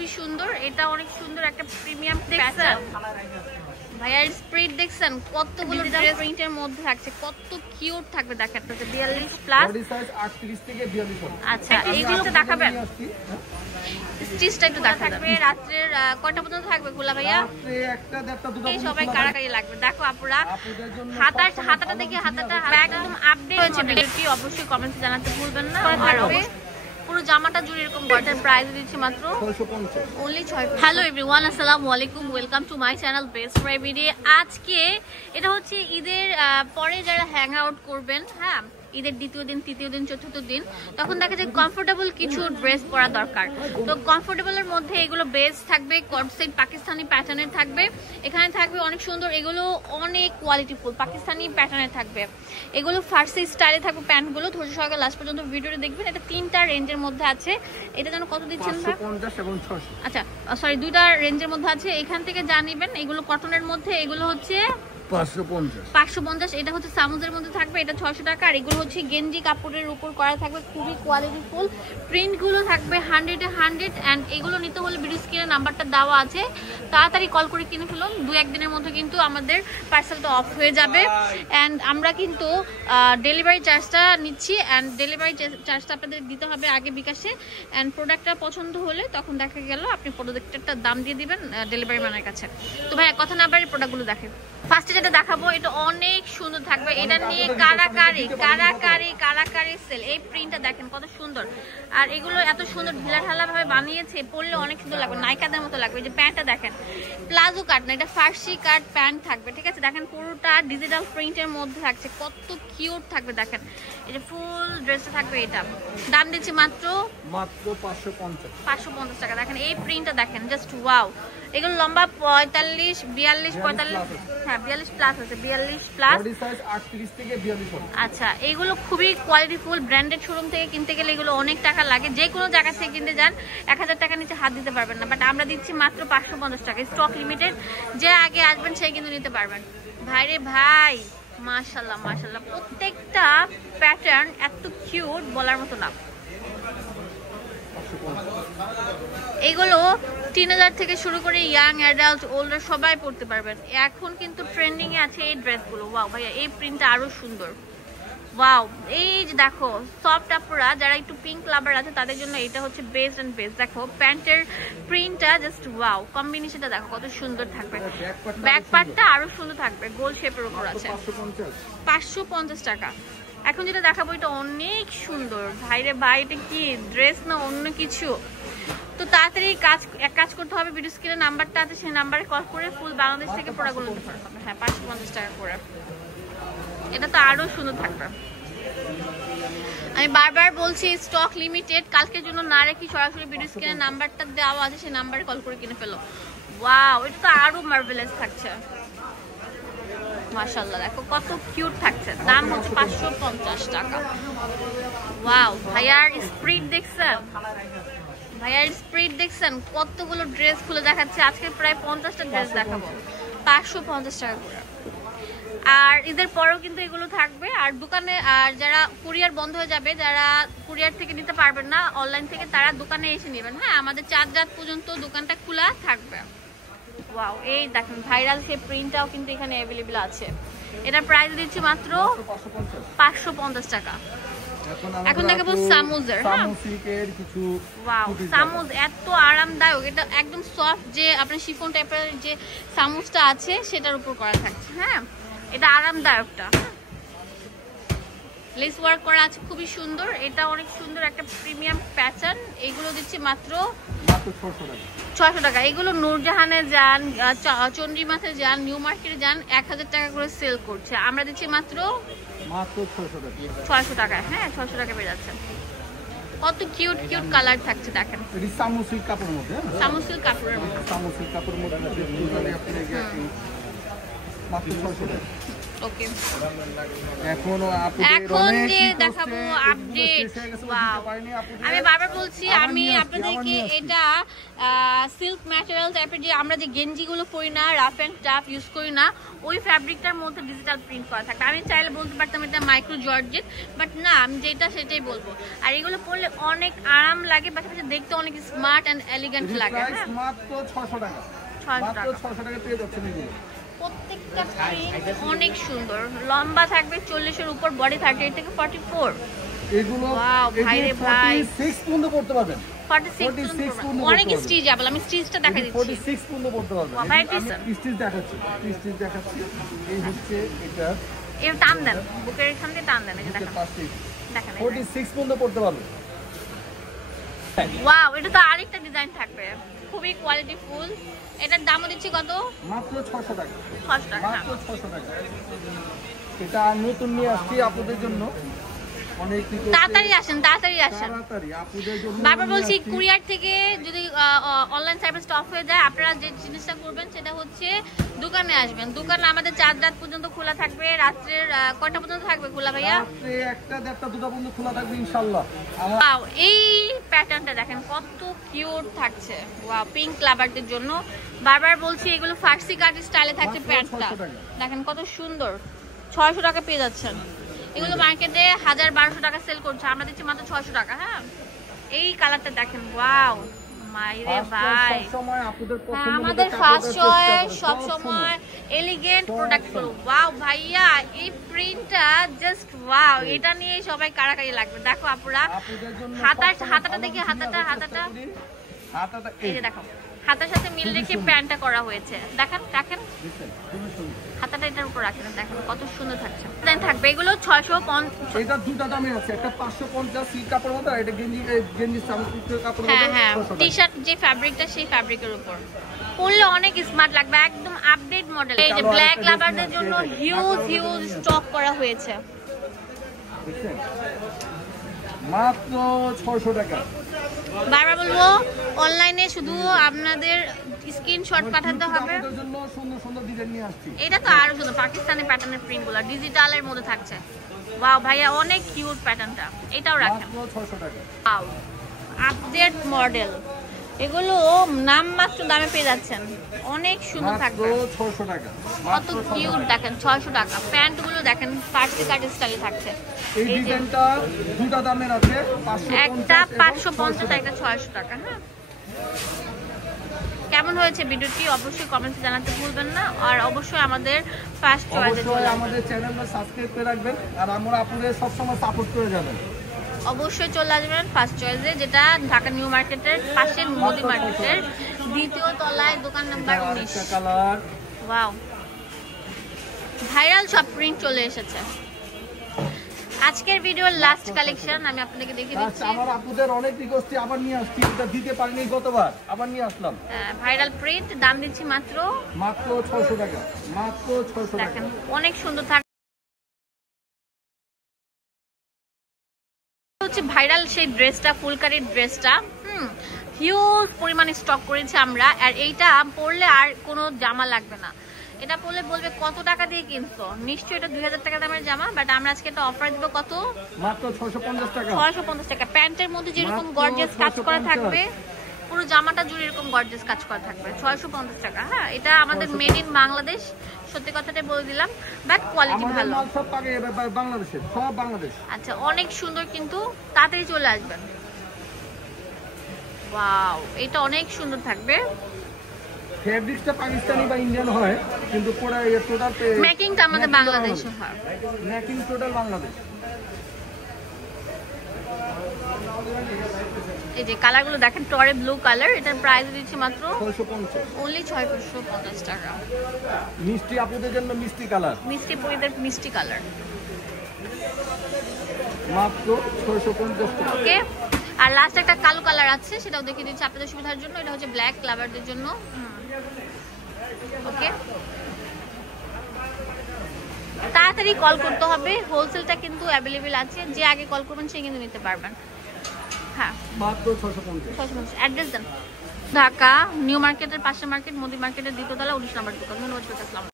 খুবই সুন্দর, এটা অনেক সুন্দর একটা প্রিমিয়াম প্যাটার্ন। ভাইয়ার স্প্রিট দেখছেন কতগুলো ড্রেস প্রিন্টের মধ্যে থাকছে, কত কিউট থাকবে দেখেন। 42 প্লাস বডি সাইজ 38 থেকে 42। আচ্ছা এইগুলো তো দেখাবেন, স্টিচটা একটু দেখাবে। রাত্রের কয়টা পর্যন্ত থাকবে খোলা ভাইয়া? রাত্রে 1টা 1:30 2টা সবাই কারাকারি লাগবে। দেখো আপুরা হাতাটা দেখে হাতাটা একদম আপডেট হয়েছে। ভিডিওটি অবশ্যই কমেন্টে জানাতে ভুলবেন না। আর পুরো জামাটা জুড়ে এরকম গটার প্রাইস দিচ্ছি মাত্র 650 only 6। হ্যালো এভরিওয়ান, আসসালামু আলাইকুম, welcome to my channel best Friday. আজকে এটা হচ্ছে ঈদের পরে যারা হ্যাং আউট করবেন, হ্যাঁ ঈদের দ্বিতীয় দিন, তৃতীয় দিন, চতুর্থ দিন, তখন দেখা যায় কমফোর্টেবল কিছু ড্রেস পরা দরকার। তো কমফোর্টেবলের মধ্যে এগুলো বেস্ট থাকবে, কটসেট পাকিস্তানি প্যাটার্নের থাকবে। এখানে থাকবে অনেক সুন্দর, এগুলো অনেক কোয়ালিটিফুল পাকিস্তানি প্যাটার্নের থাকবে। এগুলো ফার্সি স্টাইলে থাকবে প্যান্টগুলো। ধৈর্য সহকারে লাস্ট পর্যন্ত ভিডিওটা দেখবেন। এটা 3টা রেঞ্জের মধ্যে আছে। এটা যেন কত দিচ্ছেন? 550 এবং 600। আচ্ছা সরি, 2টা রেঞ্জের মধ্যে আছে। এখান থেকে জানিবেন এগুলো কটনের মধ্যে, এগুলো হচ্ছে 550। এটা হচ্ছে সামুজের মধ্যে থাকবে, এটা 600 টাকা। আর এগুলো হচ্ছে গেঞ্জি কাপড়ের উপর করা থাকবে, খুবই কোয়ালিটিফুল। প্রিন্টগুলো থাকবে 100-এ 100। অ্যান্ড এগুলো নিতে হলে ভিডিও স্ক্রিনে নাম্বারটা দেওয়া আছে, তাড়াতাড়ি কল করে কিনে ফেলুন। 2-1 দিনের মধ্যে কিন্তু আমাদের পার্সেলটা অফ হয়ে যাবে। অ্যান্ড আমরা কিন্তু ডেলিভারি চার্জটা নিচ্ছি, অ্যান্ড ডেলিভারি চার্জটা আপনাদের দিতে হবে আগে বিকাশে। অ্যান্ড প্রোডাক্টটা পছন্দ হলে তখন দেখা গেল আপনি প্রোডাক্টটার দাম দিয়ে দিবেন ডেলিভারি ম্যানের কাছে। তো ভাই কথা না বাড়ি প্রোডাক্টগুলো দেখে ফার্স্টে যেটা দেখাবো, এটা অনেক সুন্দর থাকবে। এটা নিয়ে কারাকারি সেল। এই প্রিন্টটা দেখেন কত সুন্দর, আর এগুলো এত সুন্দর ঢিলাঢালা ভাবে বানিয়েছে, পরলে অনেক সুন্দর লাগবে, নায়িকাদের মতো লাগবে। এই যে প্যান্টটা দেখেন, প্লাজো কাট না, এটা ফার্সি কাট প্যান্ট থাকবে, ঠিক আছে। দেখেন পুরোটা ডিজিটাল প্রিন্টের মধ্যে থাকছে, কত কিউট থাকবে দেখেন। এই যে ফুল ড্রেসটা থাকবে, এটা দাম দিচ্ছি মাত্র 550 টাকা। দেখেন এই প্রিন্টটা দেখেন, জাস্ট ওয়াও। এগুলো লম্বা 45, 42, 45, হ্যাঁ 42 প্লাস আছে, 42 প্লাস। বডি সাইজ 38 থেকে 42। আচ্ছা এগুলো খুবই কোয়ালিটিফুল। ব্র্যান্ডেড শোরুম থেকে কিনতে গেলে এগুলো অনেক টাকা লাগে, যে কোনো জায়গা থেকে কিনতে যান 1000 টাকা নিচে হাত দিতে পারবেন না। বাট আমরা দিচ্ছি মাত্র 550 টাকা, স্টক লিমিটেড। যে আগে আসবেন সেই কিন্তু নিতে পারবেন। ভাইরে ভাই মাশাআল্লাহ মাশাআল্লাহ, প্রত্যেকটা প্যাটার্ন এত কিউট বলার মতো না। এগুলো 3000 থেকে শুরু করে ইয়াং অ্যাডাল্ট ওল্ডার সবাই পড়তে পারবেন। এখন কিন্তু ট্রেন্ডিং এ আছে এই ড্রেসগুলো। ওয়াও ভাইয়া এই প্রিন্টটা আরো সুন্দর। ওয়াও এই যে দেখো সফট আপুরা যারা একটু পিঙ্ক লাভার আছে তাদের জন্য এটা হচ্ছে বেস্ট এন্ড বেস্ট। দেখো প্যান্টের প্রিন্টটা জাস্ট ওয়াও, কম্বিনেশনটা দেখো কত সুন্দর থাকবে। ব্যাক পার্টটা আরো সুন্দর থাকবে, গোল শেপের উপর আছে। 550 টাকা। এখন যেটা দেখাবো এটা অনেক সুন্দর। ভাইরে ভাই এটা কি ড্রেস না অন্য কিছু? তো তাড়াতাড়ি এক কাজ করতে হবে, ভিডিও স্ক্রিনে নাম্বারটা আছে, সেই নাম্বারে কল করে ফুল বাংলাদেশ থেকে প্রোডাক্টগুলো নিতে পারবেন। হ্যাঁ 550 টাকা করে। এটা তো আরো সুন্দর থাকবে। আমি বারবার বলছি স্টক লিমিটেড, কালকের জন্য না রেখে সরাসরি ভিডিও স্ক্রিনে নাম্বারটা দেওয়া আছে, সেই নাম্বারে কল করে কিনে ফেলো। ওয়াও এটা তো আরো মার্ভেলাস থাকছে মাশাআল্লাহ। দেখো কত কিউট থাকছে। দাম হচ্ছে 550 টাকা। ওয়াও ভাইয়ার স্প্রিট দেখছেন কতগুলো ড্রেস খুলে দেখাচ্ছে। আজকে প্রায় 50টা ড্রেস দেখাবো, 550 টাকা করে। আর ঈদের পরেও কিন্তু এগুলো থাকবে। আর দোকানে, আর যারা কুরিয়ার বন্ধ হয়ে যাবে, যারা কুরিয়ার থেকে নিতে পারবেন না অনলাইন থেকে, তারা দোকানে এসে নেবেন। হ্যাঁ আমাদের 4 রাত পর্যন্ত দোকানটা খোলা থাকবে। ওয়াও এই দেখেন ভাইরাল সেই প্রিন্টটাও কিন্তু এখানে অ্যাভেলেবল আছে। এটার প্রাইস দিচ্ছি মাত্র 550 টাকা। এখন দেখাবো সামুজের। ওয়াও সামুজ এত আরামদায়ক, এটা একদম সফট, যে আপনার শিফন টাইপের যে সামুজটা আছে সেটার উপর করা থাকছে। হ্যাঁ এটা আরামদায়কটা, লেস ওয়ার্ক করা আছে, খুবই সুন্দর। এটা অনেক সুন্দর একটা প্রিমিয়াম প্যাটার্ন। এগুলো দিচ্ছি মাত্র 600 টাকা। এগুলো নূরজাহানে যান, চন্দ্রিমাতে যান, নিউ মার্কেটে যান, 1000 টাকা করে সেল করছে। আমরা দিচ্ছি মাত্র 600 টাকা। হ্যাঁ 600 টাকা পেয়ে যাচ্ছে। কত কিউট কিউট কালার থাকছে দেখেন। সামু সিল্ক কাপড়ের মধ্যে, মাত্র 600 টাকা। ওকে এখন যে দেখাবো আপডেট। আমি বারবার বলছি, আমি আপনাদেরকে এটা সিল্ক ম্যাটেরিয়াল টাইপের যে আমরা যে গেঞ্জিগুলো পরি না, রাফ অ্যান্ড টাফ ইউজ করি না, ওই ফ্যাব্রিকটার মধ্যে ডিজিটাল প্রিন্ট করা থাকে। আমি চাইলে বলতে পারতাম এটা মাইক্রো জর্জেট, বাট না, আমি যেটা সেটাই বলবো। আর এগুলো পরলে অনেক আরাম লাগে, পাশাপাশি দেখতে অনেক স্মার্ট অ্যান্ড এলিগেন্ট লাগে। হ্যাঁ, মাত্র 600 টাকা, 600 টাকা পেয়ে যাচ্ছেন এগুলো। প্রত্যেকটা প্রিন্ট অনেক সুন্দর, লম্বা থাকবে 40 এর উপর, বডি 38 থেকে 44। এগুলো ওয়াও ভাই রে ভাই, 46 পর্যন্ত পড়তে পারবেন। 46 অনেক স্টিচেবল। আমি স্টিচটা দেখাই দিচ্ছি। 46 পর্যন্ত পড়তে পারবেন। আমি স্টিচ দেখাচ্ছি, এই হচ্ছে এটা। এর টান দেন, বুকের এখান থেকে টান দেন, এই যে দেখেন, 46 পর্যন্ত পড়তে পারবেন। ওয়াও, এটা তো আরেকটা ডিজাইন থাকবে, খুবই কোয়ালিটি ফুল। এটার দামও দিচ্ছি কত? মাত্র 600 টাকা। 600 টাকা, মাত্র 600 টাকা। এটা নতুন নিয়ে আসছি আপনাদের জন্য। অনেক তাড়াতাড়ি আসেন, তাড়াতাড়ি আসেন। আপুদের জন্য বারবার বলছি, কুরিয়ার থেকে যদি অনলাইন সার্ভিসটা অফ হয়ে যায়, আপনারা যে জিনিসটা করবেন সেটা হচ্ছে দোকানে আসবেন। দোকান আমাদের 4 রাত পর্যন্ত খোলা থাকবে। রাত্রের কয়টা পর্যন্ত থাকবে খোলা ভাইয়া? রাত্রে 1টা 1:30 2টা পর্যন্ত খোলা থাকবে ইনশাআল্লাহ। ওয়াও, এই প্যাটার্নটা দেখেন কত কিউট থাকছে। ওয়াও, পিঙ্ক লাভারদের জন্য। বারবার বলছি, এগুলো ফার্সি কাট স্টাইলে থাকছে। প্যান্টটা দেখেন কত সুন্দর, 600 টাকা পেয়ে যাচ্ছেন। এগুলো মার্কেটে 1000-1200 টাকা সেল করছে, আমরা দিচ্ছি মাত্র 600 টাকা। হ্যাঁ, এই কালারটা দেখেন, ওয়াও মাইরে ভাই, আমাদের ফার্স্ট চয়েস সব সময় এলিগেন্ট প্রোডাক্ট গুলো। ওয়াও ভাইয়া, এই প্রিন্টটা জাস্ট ওয়াও, এটা নিয়ে সবাই কারাকারি লাগবে। দেখো আপুরা, হাতাটা দেখি, হাতাটা এই যে দেখো, হাতার সাথে মিল রেখে প্যান্টটা করা হয়েছে। দেখেন হাতাটা এটার উপর রাখেন, দেখেন কত সুন্দর থাকছে। দেন থাকবে এগুলো 650। এটা দুটো দামে আছে, একটা 550 সিল্ক কাপড়ের মধ্যে, এটা গেঞ্জি সামগ্রীর কাপড়ের মধ্যে। হ্যাঁ, টি-শার্ট যে ফ্যাব্রিকটা, সেই ফ্যাব্রিকের উপর পরলে অনেক স্মার্ট লাগবে, একদম আপডেট মডেল। এই যে ব্ল্যাক লাভারদের জন্য হিউজ স্টক করা হয়েছে। দেখছেন, মাত্র 600 টাকা। বারবার বলবো, অনলাইনে শুধু আপনাদের স্ক্রিনশট পাঠাতে হবে। এটা তো আরো সুন্দর, পাকিস্তানি প্যাটার্নের প্রিন্ট গুলো ডিজিটালের মধ্যে থাকছে। ওয়াও ভাইয়া, অনেক কিউট প্যাটার্নটা। এটাও রাখেন, 600 টাকা। Wow, update model. এগুলো নাম মাত্র দামে পেয়ে যাচ্ছেন, অনেক সুন্দর থাকবে। 600 টাকা, কত কিউট দেখেন। 600 টাকা। প্যান্ট গুলো দেখেন ফার্সি কাট স্টাইলে থাকছে। এই ডিজাইনটা দুটো দামের আছে, 550 একটা 550, একটা 600 টাকা। হ্যাঁ, কেমন হয়েছে ভিডিওটি অবশ্যই কমেন্টে জানাতে ভুলবেন না। আর অবশ্যই আমাদের ফার্স্ট চয়েসে আমাদের চ্যানেলটা সাবস্ক্রাইব করে রাখবেন, আর আমরা আপনাদের সব সময় সাপোর্ট করে যাবেন। অবশ্যই চলে আসবেন ফার্স্ট চয়েসে, যেটা ঢাকা নিউ মার্কেটের পাশে, মোদি মার্কেটের 2য় তলায়, দোকান নাম্বার 19। কালার, ওয়াও, ভাইরাল সব প্রিন্ট চলে এসেছে। আজকের ভিডিওর লাস্ট কালেকশন আমি আপনাদেরকে দেখিয়ে দিচ্ছি। আমার আপুদের অনেক রিকোয়েস্ট, আবার নিয়ে আসছি, এটা দিতে পারিনি গতবার, আবার নিয়ে আসলাম। ভাইরাল প্রিন্ট, দাম দিচ্ছি মাত্র 600 টাকা। মাত্র 600 টাকা। দেখেন অনেক সুন্দর থাকে, হচ্ছে ভাইরাল সেই ড্রেসটা, ফুলকারির ড্রেসটা। হিউজ পরিমাণে স্টক করেছি আমরা। আর এইটা পরলে আর কোনো জামা লাগবে না। এটা পরলে বলবে কত টাকা দিয়ে কিনছো, নিশ্চয়ই এটা 2000 টাকা দামের জামা, বাট আমরা আজকে এটা অফার দিব কত? মাত্র 650 টাকা। 650 টাকা। প্যান্টের মধ্যে যেরকম গর্জিয়াস কাজ করা থাকবে, পুরো জামাটা জুড়ে এরকম গর্জিয়াস কাজ করা থাকবে। 650 টাকা। হ্যাঁ, এটা আমাদের মেড ইন বাংলাদেশ, সত্যি কথাটাই বলে দিলাম, বাট কোয়ালিটি ভালো। সব পাবে বাংলাদেশের, সব বাংলাদেশ। আচ্ছা, অনেক সুন্দর, কিন্তু তাড়াতাড়ি চলে আসবেন। ওয়াও, এটা অনেক সুন্দর থাকবে। ফেব্রিক্সটা পাকিস্তানি বা ইন্ডিয়ান হয়, কিন্তু পুরো টোটাল মেকিংটা আমাদের বাংলাদেশে হয়। Making total Bangladesh. এই যে কালারগুলো দেখেন, টরে ব্লু কালার, এটার প্রাইস দিচ্ছি মাত্র 650, অনলি 650 টাকা। মিষ্টি আপুদের জন্য মিষ্টি কালার, মিষ্টি পরিদের মিষ্টি কালার, মাত্র 650 টাকা। ওকে, আর লাস্ট একটা কালো কালার আছে, সেটাও দেখিয়ে দিচ্ছি আপনাদের সুবিধার জন্য। এটা হচ্ছে ব্ল্যাক লাভারদের জন্য। ওকে, তাড়াতাড়ি কল করতে হবে, হোলসেলটা কিন্তু অ্যাভেলেবেল আছে, যে আগে কল করবেন সে কিন্তু নিতে পারবেন। হ্যাঁ, মাত্র 650। অ্যাড্রেস দেন। ঢাকা নিউ মার্কেটের পাশের মার্কেট, মোদি মার্কেটের 2য় তলা, 19 নম্বর দোকান। ধন্যবাদ।